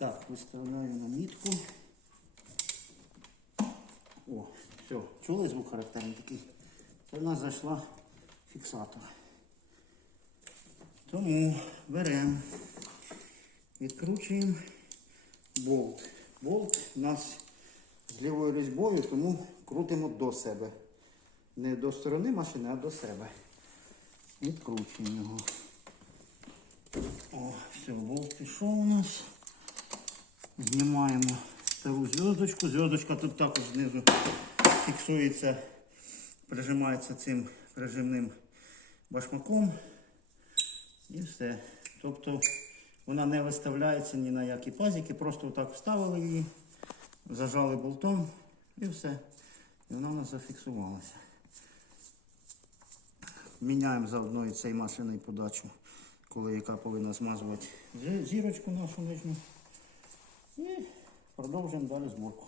Так, виставляю на мітку. О, все, чули звук характерний такий? Це в нас зайшла фіксатор. Тому беремо, відкручуємо болт. Болт у нас з лівою різьбою, тому крутимо до себе. Не до сторони машини, а до себе. Відкручуємо його. О, все, болт пішов у нас. Знімаємо стару зв'язочку. Зв'язочка тут також знизу фіксується, прижимається цим прижимним башмаком. І все. Тобто вона не виставляється ні на які пазики, просто отак вставили її, зажали болтом і все. І вона у нас зафіксувалася. Міняємо заодно і цей машинний подачу, коли яка повинна змазувати зірочку нашу нижню. Продовжуємо далі зборку.